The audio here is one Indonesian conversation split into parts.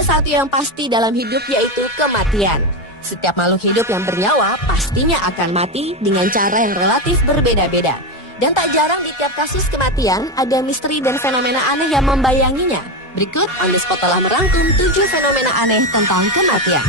Ada satu yang pasti dalam hidup, yaitu kematian. Setiap makhluk hidup yang bernyawa pastinya akan mati dengan cara yang relatif berbeda-beda. Dan tak jarang di tiap kasus kematian ada misteri dan fenomena aneh yang membayanginya. Berikut On The Spot telah merangkum 7 fenomena aneh tentang kematian.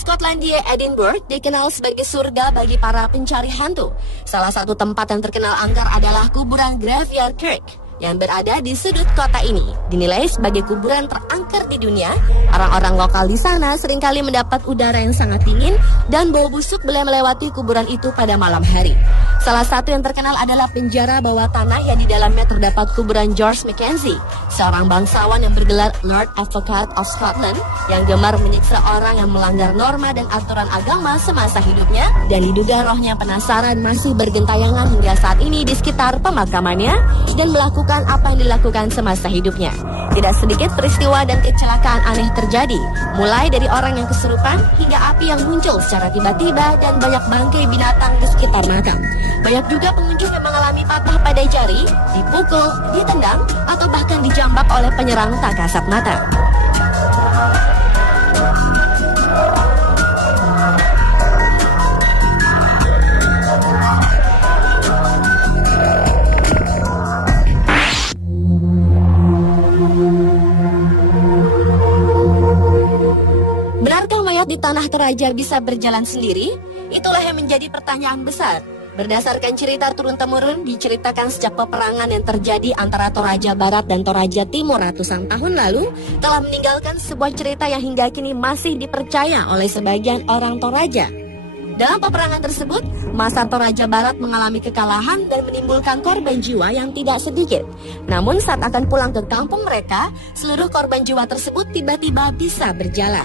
Skotlandia, Edinburgh dikenal sebagai surga bagi para pencari hantu. Salah satu tempat yang terkenal angker adalah kuburan Graveyard Kirk yang berada di sudut kota ini. Dinilai sebagai kuburan terangker di dunia, orang-orang lokal di sana seringkali mendapat udara yang sangat dingin dan bau busuk bila melewati kuburan itu pada malam hari. Salah satu yang terkenal adalah penjara bawah tanah yang di dalamnya terdapat kuburan George Mackenzie, seorang bangsawan yang bergelar Lord Advocate of Scotland yang gemar menyiksa orang yang melanggar norma dan aturan agama semasa hidupnya, dan diduga rohnya penasaran masih bergentayangan hingga saat ini di sekitar pemakamannya dan melakukan apa yang dilakukan semasa hidupnya. Tidak sedikit peristiwa dan kecelakaan aneh terjadi, mulai dari orang yang kesurupan hingga api yang muncul secara tiba-tiba dan banyak bangkai binatang di sekitar makam. Banyak juga pengunjung yang mengalami patah pada jari, dipukul, ditendang, atau bahkan dijambak oleh penyerang tak kasat mata. Benarkah mayat di tanah Toraja bisa berjalan sendiri? Itulah yang menjadi pertanyaan besar. Berdasarkan cerita turun-temurun, diceritakan sejak peperangan yang terjadi antara Toraja Barat dan Toraja Timur ratusan tahun lalu, telah meninggalkan sebuah cerita yang hingga kini masih dipercaya oleh sebagian orang Toraja. Dalam peperangan tersebut, masa Toraja Barat mengalami kekalahan dan menimbulkan korban jiwa yang tidak sedikit. Namun saat akan pulang ke kampung mereka, seluruh korban jiwa tersebut tiba-tiba bisa berjalan.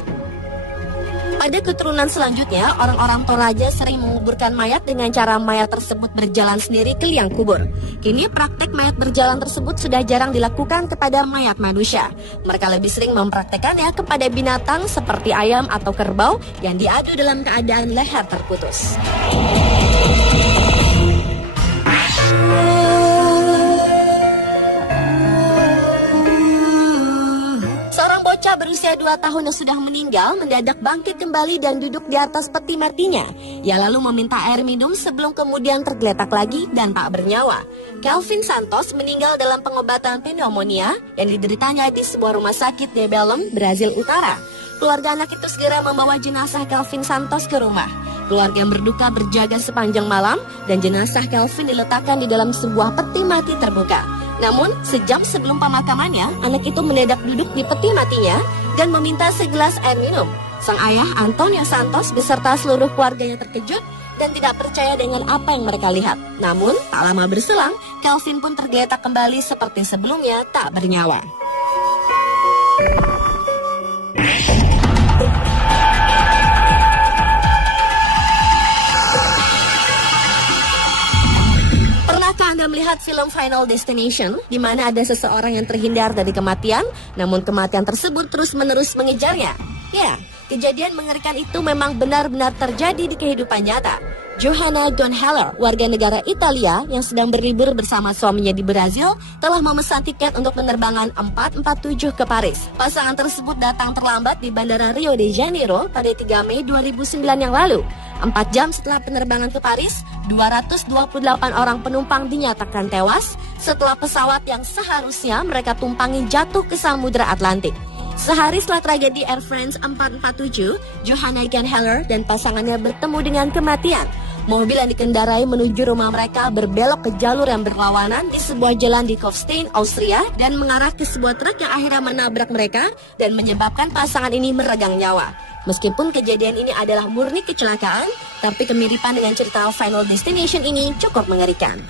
Pada keturunan selanjutnya, orang-orang Toraja sering menguburkan mayat dengan cara mayat tersebut berjalan sendiri ke liang kubur. Kini praktek mayat berjalan tersebut sudah jarang dilakukan kepada mayat manusia. Mereka lebih sering mempraktekannya kepada binatang seperti ayam atau kerbau yang diadu dalam keadaan leher terputus. Berusia 2 tahun yang sudah meninggal mendadak bangkit kembali dan duduk di atas peti matinya. Ia lalu meminta air minum sebelum kemudian tergeletak lagi dan tak bernyawa. Kelvin Santos meninggal dalam pengobatan pneumonia yang dideritanya di sebuah rumah sakit di Belém, Brazil Utara. Keluarga anak itu segera membawa jenazah Kelvin Santos ke rumah. Keluarga yang berduka berjaga sepanjang malam dan jenazah Kelvin diletakkan di dalam sebuah peti mati terbuka. Namun, sejam sebelum pemakamannya, anak itu mendadak duduk di peti matinya dan meminta segelas air minum. Sang ayah, Antonio Santos, beserta seluruh keluarganya terkejut dan tidak percaya dengan apa yang mereka lihat. Namun, tak lama berselang, Kelvin pun tergeletak kembali seperti sebelumnya, tak bernyawa. Anda melihat film Final Destination, di mana ada seseorang yang terhindar dari kematian, namun kematian tersebut terus-menerus mengejarnya? Ya, kejadian mengerikan itu memang benar-benar terjadi di kehidupan nyata. Johanna Gonhaller, warga negara Italia yang sedang berlibur bersama suaminya di Brazil, telah memesan tiket untuk penerbangan 447 ke Paris. Pasangan tersebut datang terlambat di Bandara Rio de Janeiro pada 3 Mei 2009 yang lalu. 4 jam setelah penerbangan ke Paris, 228 orang penumpang dinyatakan tewas setelah pesawat yang seharusnya mereka tumpangi jatuh ke Samudra Atlantik. Sehari setelah tragedi Air France 447, Johanna Gonhaller dan pasangannya bertemu dengan kematian. Mobil yang dikendarai menuju rumah mereka berbelok ke jalur yang berlawanan di sebuah jalan di Kufstein, Austria, dan mengarah ke sebuah truk yang akhirnya menabrak mereka dan menyebabkan pasangan ini meregang nyawa. Meskipun kejadian ini adalah murni kecelakaan, tapi kemiripan dengan cerita Final Destination ini cukup mengerikan.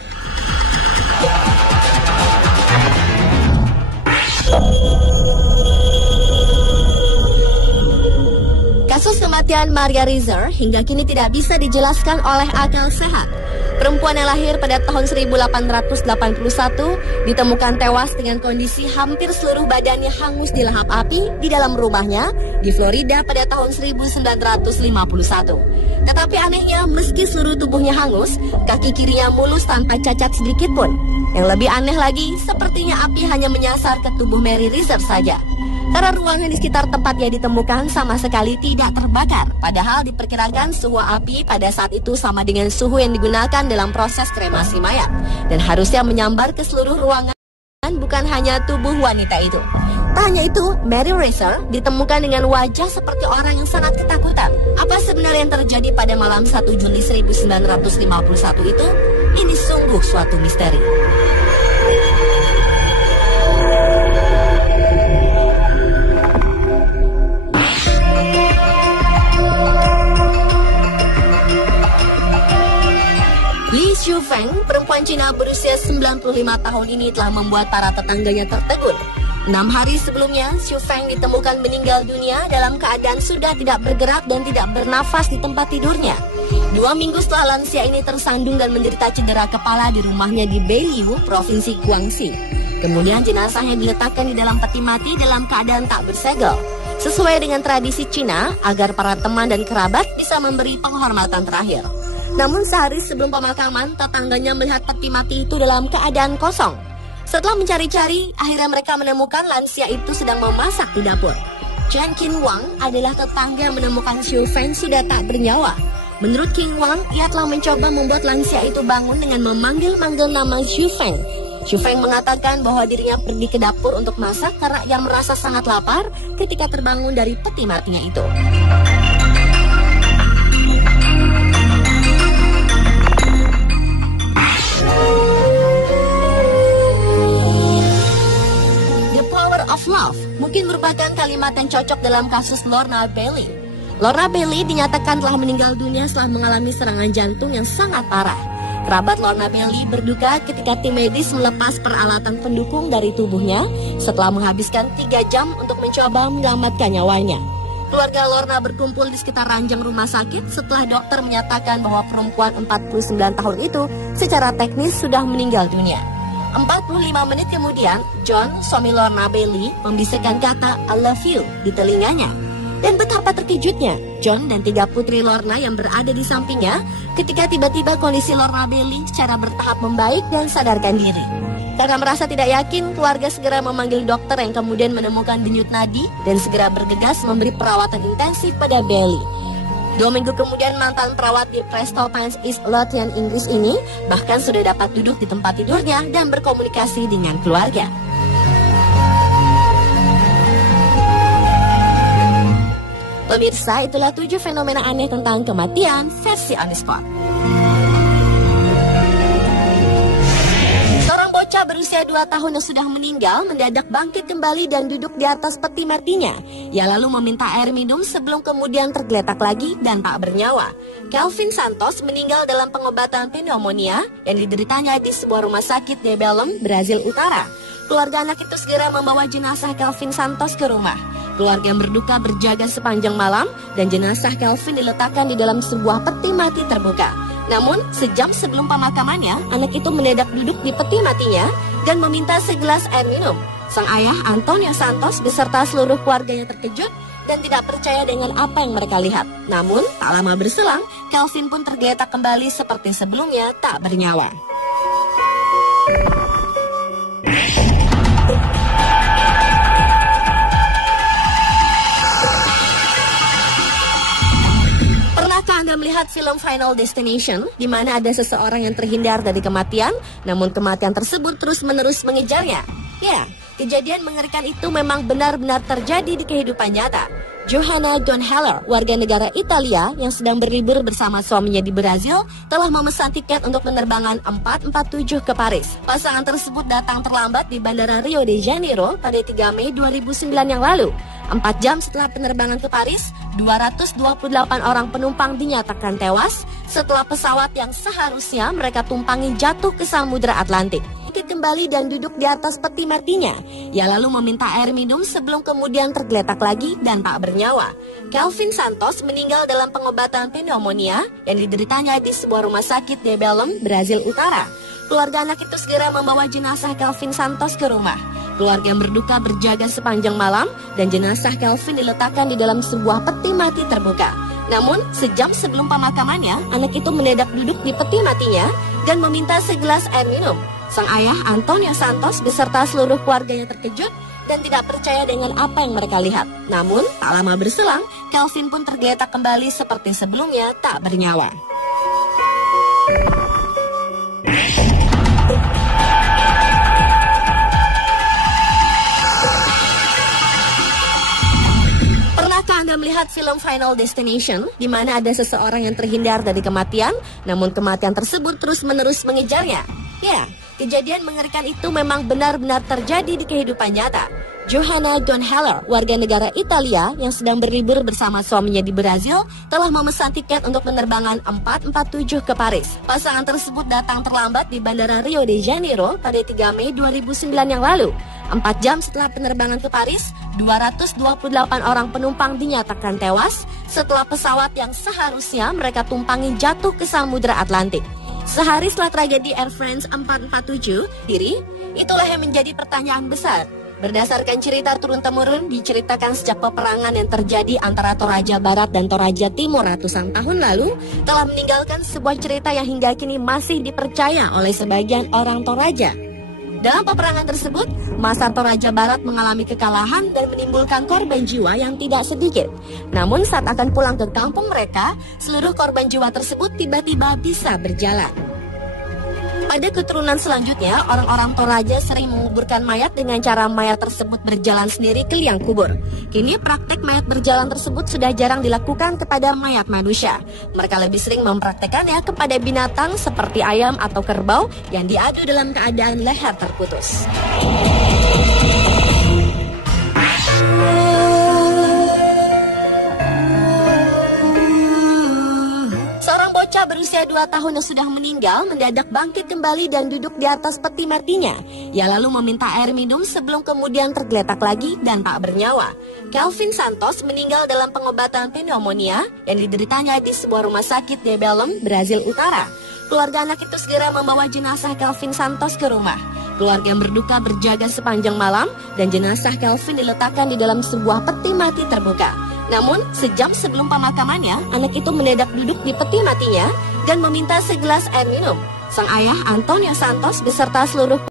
Kasus kematian Maria Reiser hingga kini tidak bisa dijelaskan oleh akal sehat. Perempuan yang lahir pada tahun 1881 ditemukan tewas dengan kondisi hampir seluruh badannya hangus dilahap api di dalam rumahnya di Florida pada tahun 1951. Tetapi anehnya, meski seluruh tubuhnya hangus, kaki kirinya mulus tanpa cacat sedikit pun. Yang lebih aneh lagi, sepertinya api hanya menyasar ke tubuh Mary Reeser saja. Karena ruangan di sekitar tempat ia ditemukan sama sekali tidak terbakar. Padahal diperkirakan suhu api pada saat itu sama dengan suhu yang digunakan dalam proses kremasi mayat. Dan harusnya menyambar ke seluruh ruangan, bukan hanya tubuh wanita itu. Tak hanya itu, Mary Reeser ditemukan dengan wajah seperti orang yang sangat ketakutan. Apa sebenarnya yang terjadi pada malam 1 Juli 1951 itu? Ini sungguh suatu misteri. Li Shufeng, perempuan Cina berusia 95 tahun ini telah membuat para tetangganya tertegun. 6 hari sebelumnya, Shufeng ditemukan meninggal dunia dalam keadaan sudah tidak bergerak dan tidak bernafas di tempat tidurnya. 2 minggu setelah lansia ini tersandung dan menderita cedera kepala di rumahnya di Beiliu, Provinsi Guangxi. Kemudian jenazahnya diletakkan di dalam peti mati dalam keadaan tak bersegel. Sesuai dengan tradisi Cina, agar para teman dan kerabat bisa memberi penghormatan terakhir. Namun sehari sebelum pemakaman, tetangganya melihat peti mati itu dalam keadaan kosong. Setelah mencari-cari, akhirnya mereka menemukan lansia itu sedang memasak di dapur. Chen Qin Wang adalah tetangga yang menemukan Shufeng sudah tak bernyawa. Menurut King Wang, ia telah mencoba membuat lansia itu bangun dengan memanggil-manggil nama Shufeng. Shufeng mengatakan bahwa dirinya pergi ke dapur untuk masak karena ia merasa sangat lapar ketika terbangun dari peti matinya itu. Of love mungkin merupakan kalimat yang cocok dalam kasus Lorna Bailey. Lorna Bailey dinyatakan telah meninggal dunia setelah mengalami serangan jantung yang sangat parah. Kerabat Lorna Bailey berduka ketika tim medis melepas peralatan pendukung dari tubuhnya setelah menghabiskan 3 jam untuk mencoba menyelamatkan nyawanya. Keluarga Lorna berkumpul di sekitar ranjang rumah sakit setelah dokter menyatakan bahwa perempuan 49 tahun itu secara teknis sudah meninggal dunia. 45 menit kemudian, John, suami Lorna Bailey, membisikkan kata I love you di telinganya. Dan betapa terkejutnya John dan 3 putri Lorna yang berada di sampingnya ketika tiba-tiba kondisi Lorna Bailey secara bertahap membaik dan sadarkan diri. Karena merasa tidak yakin, keluarga segera memanggil dokter yang kemudian menemukan denyut nadi dan segera bergegas memberi perawatan intensif pada Bailey. 2 minggu kemudian, mantan perawat di Preston Pines East Lothian, Inggris ini bahkan sudah dapat duduk di tempat tidurnya dan berkomunikasi dengan keluarga. Pemirsa, itulah 7 fenomena aneh tentang kematian versi On The Spot. Bocah berusia 2 tahun yang sudah meninggal mendadak bangkit kembali dan duduk di atas peti matinya. Ia lalu meminta air minum sebelum kemudian tergeletak lagi dan tak bernyawa. Kelvin Santos meninggal dalam pengobatan pneumonia yang dideritanya di sebuah rumah sakit di Belém, Brazil Utara. Keluarga anak itu segera membawa jenazah Kelvin Santos ke rumah. Keluarga yang berduka berjaga sepanjang malam dan jenazah Kelvin diletakkan di dalam sebuah peti mati terbuka. Namun, sejam sebelum pemakamannya, anak itu mendadak duduk di peti matinya dan meminta segelas air minum. Sang ayah, Antonio Santos, beserta seluruh keluarganya terkejut dan tidak percaya dengan apa yang mereka lihat. Namun, tak lama berselang, Kelvin pun tergeletak kembali seperti sebelumnya, tak bernyawa. Anda melihat film Final Destination, di mana ada seseorang yang terhindar dari kematian, namun kematian tersebut terus-menerus mengejarnya? Ya, kejadian mengerikan itu memang benar-benar terjadi di kehidupan nyata. Johanna Donheller, warga negara Italia yang sedang berlibur bersama suaminya di Brazil, telah memesan tiket untuk penerbangan 447 ke Paris. Pasangan tersebut datang terlambat di Bandara Rio de Janeiro pada 3 Mei 2009 yang lalu. 4 jam setelah penerbangan ke Paris, 228 orang penumpang dinyatakan tewas setelah pesawat yang seharusnya mereka tumpangi jatuh ke Samudra Atlantik. kembali dan duduk di atas peti matinya. Ia lalu meminta air minum sebelum kemudian tergeletak lagi dan tak bernyawa. Kelvin Santos meninggal dalam pengobatan pneumonia yang dideritanya di sebuah rumah sakit di Belém, Brazil Utara. Keluarga anak itu segera membawa jenazah Kelvin Santos ke rumah. Keluarga yang berduka berjaga sepanjang malam dan jenazah Kelvin diletakkan di dalam sebuah peti mati terbuka. Namun, sejam sebelum pemakamannya, anak itu mendadak duduk di peti matinya dan meminta segelas air minum. Sang ayah, Antonio Santos, beserta seluruh keluarganya terkejut dan tidak percaya dengan apa yang mereka lihat. Namun, tak lama berselang, Kelvin pun tergeletak kembali seperti sebelumnya, tak bernyawa. Anda melihat film Final Destination, di mana ada seseorang yang terhindar dari kematian, namun kematian tersebut terus-menerus mengejarnya? Ya, kejadian mengerikan itu memang benar-benar terjadi di kehidupan nyata. Johanna Gonheller, warga negara Italia yang sedang berlibur bersama suaminya di Brazil, telah memesan tiket untuk penerbangan 447 ke Paris. Pasangan tersebut datang terlambat di Bandara Rio de Janeiro pada 3 Mei 2009 yang lalu. 4 jam setelah penerbangan ke Paris, 228 orang penumpang dinyatakan tewas setelah pesawat yang seharusnya mereka tumpangi jatuh ke Samudra Atlantik. Sehari setelah tragedi Air France 447, itulah yang menjadi pertanyaan besar. Berdasarkan cerita turun-temurun diceritakan sejak peperangan yang terjadi antara Toraja Barat dan Toraja Timur ratusan tahun lalu, telah meninggalkan sebuah cerita yang hingga kini masih dipercaya oleh sebagian orang Toraja. Dalam peperangan tersebut, massa Toraja Barat mengalami kekalahan dan menimbulkan korban jiwa yang tidak sedikit. Namun saat akan pulang ke kampung mereka, seluruh korban jiwa tersebut tiba-tiba bisa berjalan. Pada keturunan selanjutnya, orang-orang Toraja sering menguburkan mayat dengan cara mayat tersebut berjalan sendiri ke liang kubur. Kini praktek mayat berjalan tersebut sudah jarang dilakukan kepada mayat manusia. Mereka lebih sering mempraktekannya kepada binatang seperti ayam atau kerbau yang diadu dalam keadaan leher terputus. Berusia 2 tahun yang sudah meninggal mendadak bangkit kembali dan duduk di atas peti matinya. Ia lalu meminta air minum sebelum kemudian tergeletak lagi dan tak bernyawa. Kelvin Santos meninggal dalam pengobatan pneumonia yang dideritanya di sebuah rumah sakit di Belém, Brazil Utara. Keluarga anak itu segera membawa jenazah Kelvin Santos ke rumah. Keluarga yang berduka berjaga sepanjang malam dan jenazah Kelvin diletakkan di dalam sebuah peti mati terbuka. Namun, sejam sebelum pemakamannya, anak itu mendadak duduk di peti matinya dan meminta segelas air minum. Sang ayah, Antonio Santos, beserta seluruh